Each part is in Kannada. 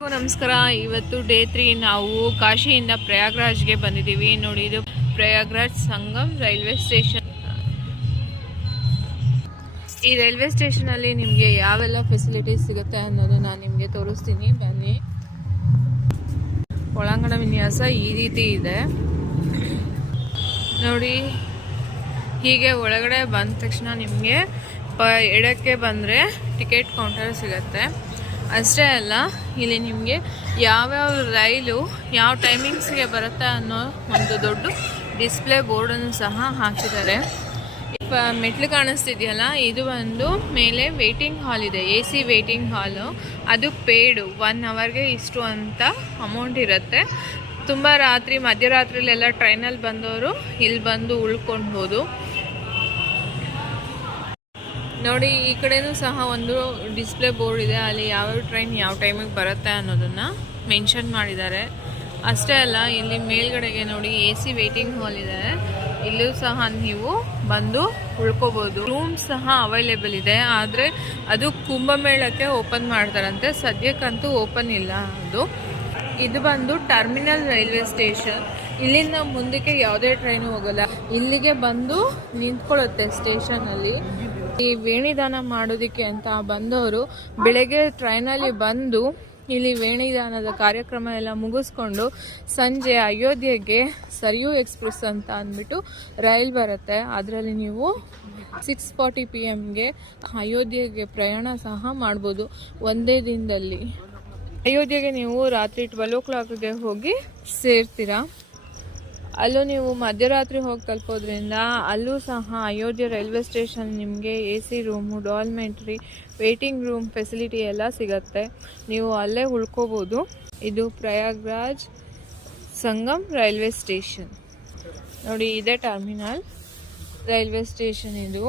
ನಮಸ್ಕಾರ. ಇವತ್ತು ಡೇ 3 ನಾವು ಕಾಶಿಯಿಂದ ಪ್ರಯಾಗ್ರಾಜ್ಗೆ ಬಂದಿದ್ದೀವಿ. ನೋಡಿ, ಇದು ಪ್ರಯಾಗ್ರಾಜ್ ಸಂಗಮ್ ರೈಲ್ವೆ ಸ್ಟೇಷನ್. ಈ ರೈಲ್ವೆ ಸ್ಟೇಷನಲ್ಲಿ ನಿಮಗೆ ಯಾವೆಲ್ಲ ಫೆಸಿಲಿಟೀಸ್ ಸಿಗುತ್ತೆ ಅನ್ನೋದನ್ನ ನಿಮಗೆ ತೋರಿಸ್ತೀನಿ, ಬನ್ನಿ. ಒಳಾಂಗಣ ವಿನ್ಯಾಸ ಈ ರೀತಿ ಇದೆ ನೋಡಿ. ಹೀಗೆ ಒಳಗಡೆ ಬಂದ ತಕ್ಷಣ ನಿಮಗೆ ಎಡಕ್ಕೆ ಬಂದರೆ ಟಿಕೆಟ್ ಕೌಂಟರ್ ಸಿಗುತ್ತೆ. ಅಷ್ಟೇ ಅಲ್ಲ, ಇಲ್ಲಿ ನಿಮಗೆ ಯಾವ್ಯಾವ ರೈಲು ಯಾವ ಟೈಮಿಂಗ್ಸ್ಗೆ ಬರುತ್ತೆ ಅನ್ನೋ ಒಂದು ದೊಡ್ಡ ಡಿಸ್ಪ್ಲೇ ಬೋರ್ಡನ್ನು ಸಹ ಹಾಕಿದ್ದಾರೆ. ಮೆಟ್ಲು ಕಾಣಿಸ್ತಿದೆಯಲ್ಲ, ಇದು ಒಂದು ಮೇಲೆ ವೇಟಿಂಗ್ ಹಾಲ್ ಇದೆ, AC ವೇಟಿಂಗ್ ಹಾಲು. ಅದು ಪೇಯ್ಡು, 1 ಅವರ್ಗೆ ಇಷ್ಟು ಅಂತ ಅಮೌಂಟ್ ಇರುತ್ತೆ. ತುಂಬ ರಾತ್ರಿ ಮಧ್ಯರಾತ್ರಿಲೆಲ್ಲ ಟ್ರೈನಲ್ಲಿ ಬಂದವರು ಇಲ್ಲಿ ಬಂದು ಉಳ್ಕೊಳ್ಬೋದು. ನೋಡಿ, ಈ ಕಡೆನೂ ಸಹ ಒಂದು ಡಿಸ್ಪ್ಲೇ ಬೋರ್ಡ್ ಇದೆ, ಅಲ್ಲಿ ಯಾವ್ಯಾವ ಟ್ರೈನ್ ಯಾವ ಟೈಮಿಗೆ ಬರುತ್ತೆ ಅನ್ನೋದನ್ನು ಮೆನ್ಷನ್ ಮಾಡಿದ್ದಾರೆ. ಅಷ್ಟೇ ಅಲ್ಲ, ಇಲ್ಲಿ ಮೇಲ್ಗಡೆಗೆ ನೋಡಿ AC ವೇಟಿಂಗ್ ಹಾಲ್ ಇದೆ, ಇಲ್ಲೂ ಸಹ ನೀವು ಬಂದು ಉಳ್ಕೋಬೋದು. ರೂಮ್ ಸಹ ಅವೈಲೇಬಲ್ ಇದೆ, ಆದರೆ ಅದು ಕುಂಭಮೇಳಕ್ಕೆ ಓಪನ್ ಮಾಡ್ತಾರಂತೆ, ಸದ್ಯಕ್ಕಂತೂ ಓಪನ್ ಇಲ್ಲ. ಇದು ಬಂದು ಟರ್ಮಿನಲ್ ರೈಲ್ವೆ ಸ್ಟೇಷನ್. ಇಲ್ಲಿಂದ ಮುಂದಕ್ಕೆ ಯಾವುದೇ ಟ್ರೈನು ಹೋಗಲ್ಲ, ಇಲ್ಲಿಗೆ ಬಂದು ನಿಂತ್ಕೊಳ್ಳುತ್ತೆ ಸ್ಟೇಷನಲ್ಲಿ. ಈ ವೇಣಿದಾನ ಮಾಡೋದಕ್ಕೆ ಅಂತ ಬಂದವರು ಬೆಳಗ್ಗೆ ಟ್ರೈನಲ್ಲಿ ಬಂದು ಇಲ್ಲಿ ವೇಣಿದಾನದ ಕಾರ್ಯಕ್ರಮ ಎಲ್ಲ ಮುಗಿಸ್ಕೊಂಡು ಸಂಜೆ ಅಯೋಧ್ಯೆಗೆ ಸರಿಯೂ ಎಕ್ಸ್ಪ್ರೆಸ್ ಅಂತ ಅಂದ್ಬಿಟ್ಟು ರೈಲ್ ಬರುತ್ತೆ. ಅದರಲ್ಲಿ ನೀವು 6:40 PM ಅಯೋಧ್ಯೆಗೆ ಪ್ರಯಾಣ ಸಹ ಮಾಡ್ಬೋದು ಒಂದೇ ದಿನದಲ್ಲಿ. ಅಯೋಧ್ಯೆಗೆ ನೀವು ರಾತ್ರಿ 12 o'clockಗೆ ಹೋಗಿ ಸೇರ್ತೀರಾ. ಅಲ್ಲೂ ನೀವು ಮಧ್ಯರಾತ್ರಿ ಹೋಗಿ ತಲುಪೋದ್ರಿಂದ ಅಲ್ಲೂ ಸಹ ಅಯೋಧ್ಯೆ ರೈಲ್ವೆ ಸ್ಟೇಷನ್ ನಿಮಗೆ AC room, dormitory, waiting room facility ಎಲ್ಲ ಸಿಗುತ್ತೆ. ನೀವು ಅಲ್ಲೇ ಉಳ್ಕೋಬೋದು. ಇದು ಪ್ರಯಾಗ್ರಾಜ್ ಸಂಗಮ್ ರೈಲ್ವೆ ಸ್ಟೇಷನ್ ನೋಡಿ, ಇದೇ ಟರ್ಮಿನಲ್ ರೈಲ್ವೆ ಸ್ಟೇಷನ್. ಇದು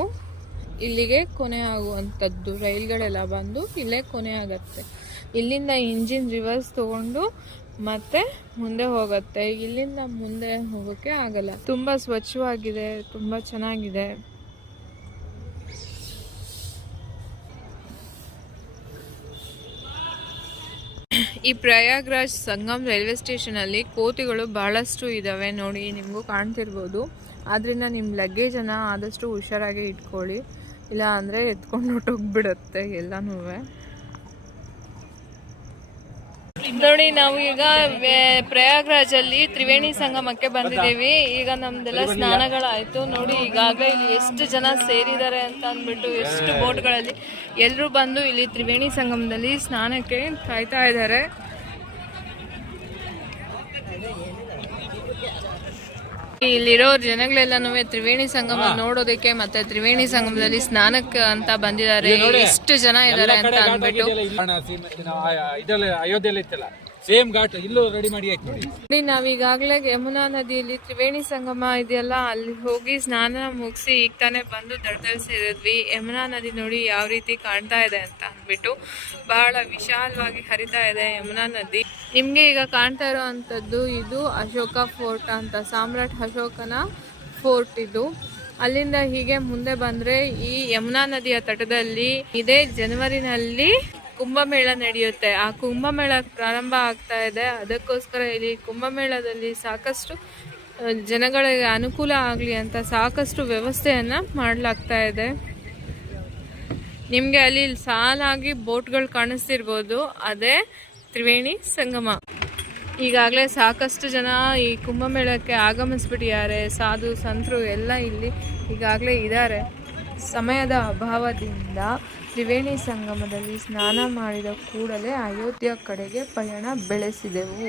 ಇಲ್ಲಿಗೆ ಕೊನೆ ಆಗುವಂಥದ್ದು, ರೈಲ್ಗಳೆಲ್ಲ ಬಂದು ಇಲ್ಲೇ ಕೊನೆ ಆಗುತ್ತೆ. ಇಲ್ಲಿಂದ ಇಂಜಿನ್ ರಿವರ್ಸ್ ತಗೊಂಡು ಮತ್ತೆ ಮುಂದೆ ಹೋಗುತ್ತೆ, ಇಲ್ಲಿಂದ ಮುಂದೆ ಹೋಗೋಕ್ಕೆ ಆಗಲ್ಲ. ತುಂಬ ಸ್ವಚ್ಛವಾಗಿದೆ, ತುಂಬ ಚೆನ್ನಾಗಿದೆ. ಈ ಪ್ರಯಾಗ್ರಾಜ್ ಸಂಗಮ್ ರೈಲ್ವೆ ಸ್ಟೇಷನಲ್ಲಿ ಕೋತಿಗಳು ಬಹಳಷ್ಟು ಇದ್ದಾವೆ ನೋಡಿ, ನಿಮಗೂ ಕಾಣ್ತಿರ್ಬೋದು. ಆದ್ದರಿಂದ ನಿಮ್ಮ ಲಗೇಜನ್ನು ಆದಷ್ಟು ಹುಷಾರಾಗಿ ಇಟ್ಕೊಳ್ಳಿ, ಇಲ್ಲ ಅಂದರೆ ಎತ್ಕೊಂಡು ಹೊಟ್ಟೋಗ್ಬಿಡುತ್ತೆ ಎಲ್ಲನೂ. ನೋಡಿ, ನಾವು ಈಗ ಪ್ರಯಾಗ್ರಾಜಲ್ಲಿ ತ್ರಿವೇಣಿ ಸಂಗಮಕ್ಕೆ ಬಂದಿದ್ದೀವಿ. ಈಗ ನಮ್ದೆಲ್ಲ ಸ್ನಾನಗಳಾಯಿತು. ನೋಡಿ, ಈಗಾಗಲೇ ಇಲ್ಲಿ ಎಷ್ಟು ಜನ ಸೇರಿದ್ದಾರೆ ಅಂತ ಅಂದ್ಬಿಟ್ಟು, ಎಷ್ಟು ಬೋಟ್ಗಳಲ್ಲಿ ಎಲ್ಲರೂ ಬಂದು ಇಲ್ಲಿ ತ್ರಿವೇಣಿ ಸಂಗಮದಲ್ಲಿ ಸ್ನಾನಕ್ಕೆ ಕಾಯ್ತಾ ಇದ್ದಾರೆ. ಇಲ್ಲಿರೋ ಜನಗಳೆಲ್ಲನೂ ತ್ರಿವೇಣಿ ಸಂಗಮ ನೋಡೋದಕ್ಕೆ ಮತ್ತೆ ತ್ರಿವೇಣಿ ಸಂಗಮದಲ್ಲಿ ಸ್ನಾನಕ್ಕೆ ಅಂತ ಬಂದಿದ್ದಾರೆ. ಎಷ್ಟು ಜನ ಇದ್ದಾರೆ ಅಂತ ಅಂದ್ಬಿಟ್ಟು. ಸೇಮ್ ಘಾಟ್ ಇಲ್ಲೂ ರೆಡಿ ಮಾಡಿ ನೋಡಿ. ನಾವೀಗಾಗಲೇ ಯಮುನಾ ನದಿಯಲ್ಲಿ ತ್ರಿವೇಣಿ ಸಂಗಮ ಇದೆಯಲ್ಲ, ಅಲ್ಲಿ ಹೋಗಿ ಸ್ನಾನ ಮುಗಿಸಿ ಈಗ ತಾನೇ ಬಂದು ದಡದಲ್ಲಿ ಸೇರಿದ್ವಿ. ಯಮುನಾ ನದಿ ನೋಡಿ ಯಾವ ರೀತಿ ಕಾಣ್ತಾ ಇದೆ ಅಂತ ಅಂದ್ಬಿಟ್ಟು, ಬಹಳ ವಿಶಾಲವಾಗಿ ಹರಿತಾ ಇದೆ ಯಮುನಾ ನದಿ. ನಿಮ್ಗೆ ಈಗ ಕಾಣ್ತಾ ಇರೋ ಅಂಥದ್ದು ಇದು ಅಶೋಕ ಫೋರ್ಟ್ ಅಂತ, ಸಾಮ್ರಾಟ್ ಅಶೋಕನ ಫೋರ್ಟ್ ಇದು. ಅಲ್ಲಿಂದ ಹೀಗೆ ಮುಂದೆ ಬಂದ್ರೆ ಈ ಯಮುನಾ ನದಿಯ ತಟದಲ್ಲಿ ಇದೇ ಜನವರಿನಲ್ಲಿ ಕುಂಭಮೇಳ ನಡೆಯುತ್ತೆ. ಆ ಕುಂಭಮೇಳ ಪ್ರಾರಂಭ ಆಗ್ತಾ ಇದೆ. ಅದಕ್ಕೋಸ್ಕರ ಇಲ್ಲಿ ಕುಂಭಮೇಳದಲ್ಲಿ ಸಾಕಷ್ಟು ಜನಗಳಿಗೆ ಅನುಕೂಲ ಆಗಲಿ ಅಂತ ಸಾಕಷ್ಟು ವ್ಯವಸ್ಥೆಯನ್ನು ಮಾಡಲಾಗ್ತಾ ಇದೆ. ನಿಮಗೆ ಅಲ್ಲಿ ಸಾಲಾಗಿ ಬೋಟ್ಗಳು ಕಾಣಿಸ್ತಿರ್ಬೋದು, ಅದೇ ತ್ರಿವೇಣಿ ಸಂಗಮ. ಈಗಾಗಲೇ ಸಾಕಷ್ಟು ಜನ ಈ ಕುಂಭಮೇಳಕ್ಕೆ ಆಗಮಿಸ್ಬಿಟ್ಟಿದ್ದಾರೆ. ಸಾಧು ಸಂತರು ಎಲ್ಲ ಇಲ್ಲಿ ಈಗಾಗಲೇ ಇದ್ದಾರೆ. ಸಮಯದ ಅಭಾವದಿಂದ ತ್ರಿವೇಣಿ ಸಂಗಮದಲ್ಲಿ ಸ್ನಾನ ಮಾಡಿದ ಕೂಡಲೇ ಅಯೋಧ್ಯ ಕಡೆಗೆ ಪಯಣ ಬೆಳೆಸಿದೆವು.